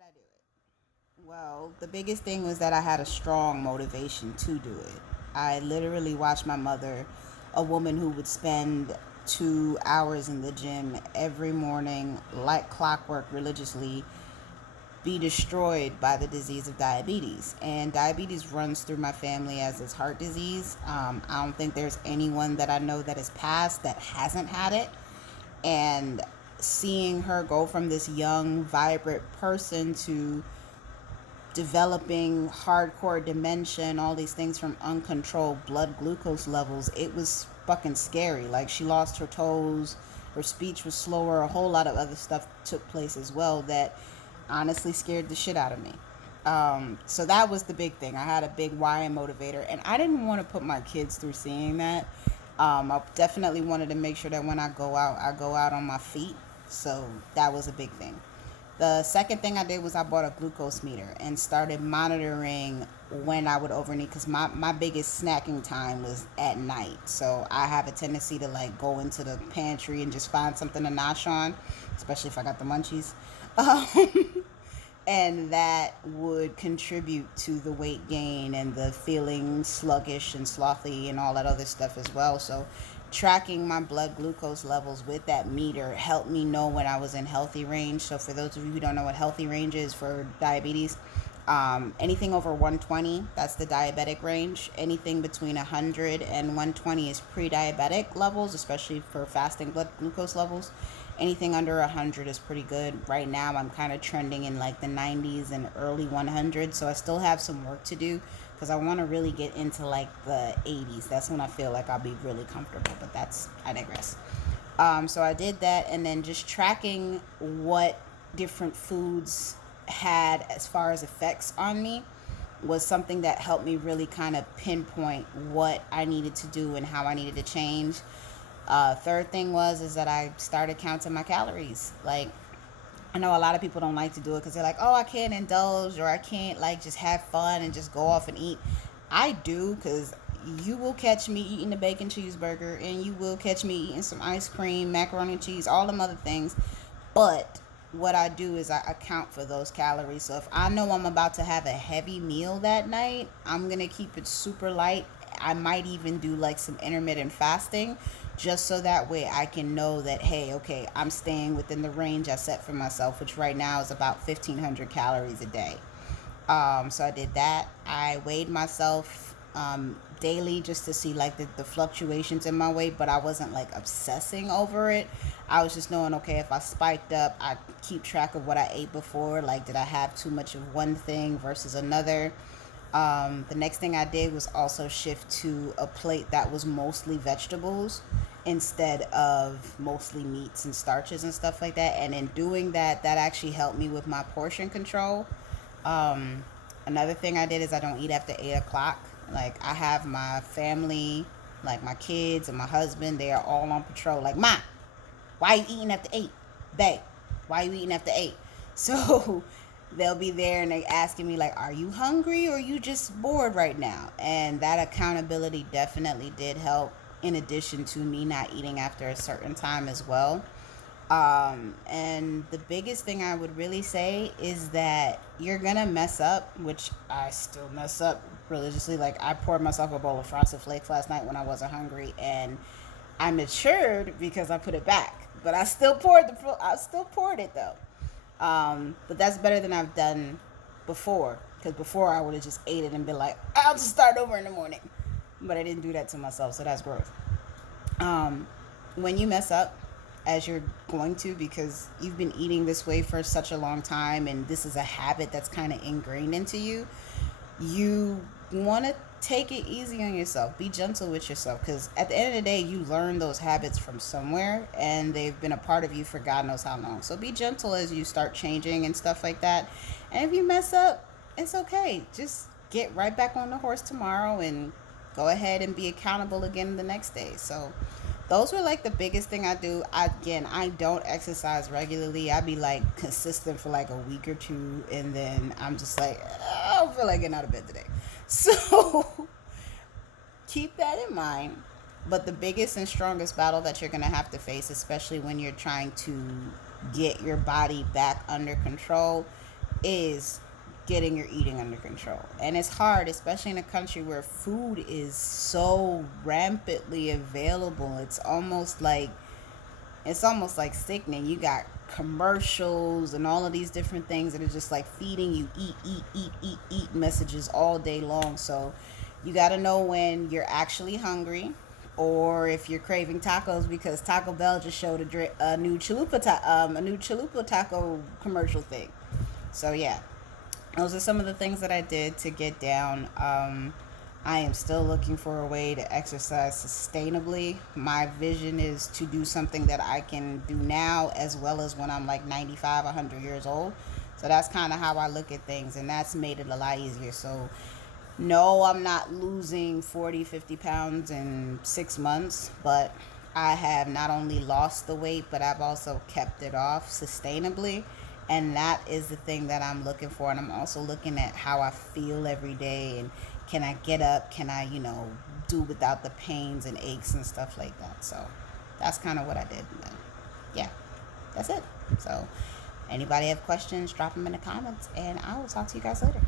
did I do it? Well, the biggest thing was that I had a strong motivation to do it. I literally watched my mother, a woman who would spend 2 hours in the gym every morning, like clockwork, religiously, be destroyed by the disease of diabetes. And diabetes runs through my family as its heart disease. I don't think there's anyone that I know that has passed that hasn't had it. And seeing her go from this young, vibrant person to developing hardcore dementia and all these things from uncontrolled blood glucose levels, it was fucking scary. Like, she lost her toes, her speech was slower, a whole lot of other stuff took place as well that honestly scared the shit out of me. So that was the big thing. I had a big why and motivator, and I didn't want to put my kids through seeing that. I definitely wanted to make sure that when I go out on my feet. So that was a big thing. The second thing I did was I bought a glucose meter and started monitoring when I would overeat, because my biggest snacking time was at night. So I have a tendency to like go into the pantry and just find something to nosh on, especially if I got the munchies. And that would contribute to the weight gain and the feeling sluggish and slothy and all that other stuff as well. So tracking my blood glucose levels with that meter helped me know when I was in healthy range. So for those of you who don't know what healthy range is for diabetes, anything over 120, that's the diabetic range. Anything between 100 and 120 is pre-diabetic levels, especially for fasting blood glucose levels. Anything under 100 is pretty good. Right now, I'm kind of trending in like the 90s and early 100s, so I still have some work to do because I want to really get into like the 80s. That's when I feel like I'll be really comfortable, but I digress. So I did that, and then just tracking what different foods had as far as effects on me was something that helped me really kind of pinpoint what I needed to do and how I needed to change. Third thing is that I started counting my calories. Like, I know a lot of people don't like to do it because they're like, oh, I can't indulge, or I can't like just have fun and just go off and eat. I do, because you will catch me eating a bacon cheeseburger, and you will catch me eating some ice cream, macaroni and cheese, all them other things. But what I do is I account for those calories. So if I know I'm about to have a heavy meal that night, I'm going to keep it super light. I might even do like some intermittent fasting, just so that way I can know that, hey, okay, I'm staying within the range I set for myself, which right now is about 1,500 calories a day. So I did that. I weighed myself daily just to see like the fluctuations in my weight, but I wasn't like obsessing over it. I was just knowing, okay, if I spiked up, I keep track of what I ate before. Like, did I have too much of one thing versus another? The next thing I did was also shift to a plate that was mostly vegetables instead of mostly meats and starches and stuff like that. And in doing that, that actually helped me with my portion control. Um, Another thing I did is I don't eat after 8 o'clock. Like, I have my family, like my kids and my husband, they are all on patrol. Like, Ma, why are you eating after 8? Babe, why are you eating after 8? So they'll be there and they asking me like, are you hungry or are you just bored right now? And that accountability definitely did help, in addition to me not eating after a certain time as well. And the biggest thing I would really say is that you're gonna mess up, which I still mess up religiously. Like, I poured myself a bowl of Frosted Flakes last night when I wasn't hungry, and I matured because I put it back. But I still poured it though. But that's better than I've done before, because before I would have just ate it and been like, I'll just start over in the morning. But I didn't do that to myself, so that's growth. When you mess up, as you're going to, because you've been eating this way for such a long time and this is a habit that's kind of ingrained into you, you want to take it easy on yourself. Be gentle with yourself, because at the end of the day, you learn those habits from somewhere and they've been a part of you for God knows how long. So be gentle as you start changing and stuff like that. And if you mess up, it's okay. Just get right back on the horse tomorrow and go ahead and be accountable again the next day. So those were like the biggest thing I do. I don't exercise regularly. I be like consistent for like a week or two, and then I'm just like, I don't feel like getting out of bed today. So keep that in mind. But the biggest and strongest battle that you're going to have to face, especially when you're trying to get your body back under control, is getting your eating under control. And it's hard, especially in a country where food is so rampantly available. It's almost like sickening. You got commercials and all of these different things that are just like feeding you eat messages all day long. So you got to know when you're actually hungry, or if you're craving tacos, because Taco Bell just showed a new chalupa taco commercial thing. So yeah, those are some of the things that I did to get down. I am still looking for a way to exercise sustainably. My vision is to do something that I can do now as well as when I'm like 95, 100 years old. So that's kind of how I look at things, and that's made it a lot easier. So, no, I'm not losing 40, 50 pounds in 6 months, but I have not only lost the weight, but I've also kept it off sustainably. And that is the thing that I'm looking for. And I'm also looking at how I feel every day, and can I get up? Can I, do without the pains and aches and stuff like that? So that's kind of what I did. And then, yeah, that's it. So, anybody have questions, drop them in the comments, and I will talk to you guys later.